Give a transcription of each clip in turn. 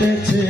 respected.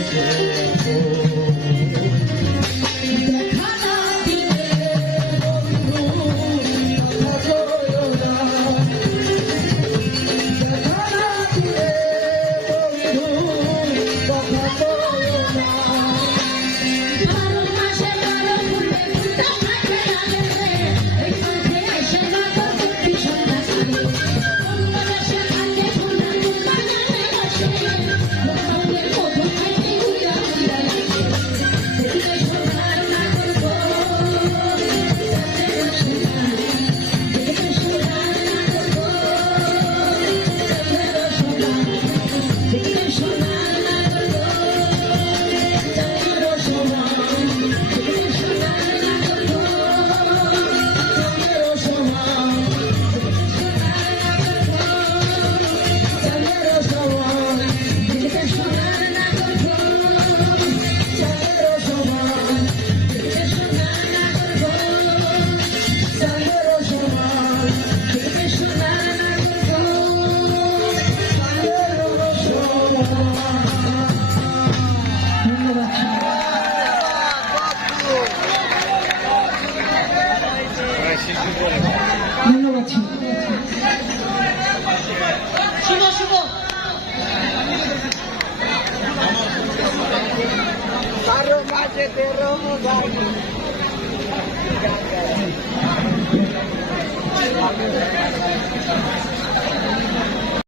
Yeah. Thank you.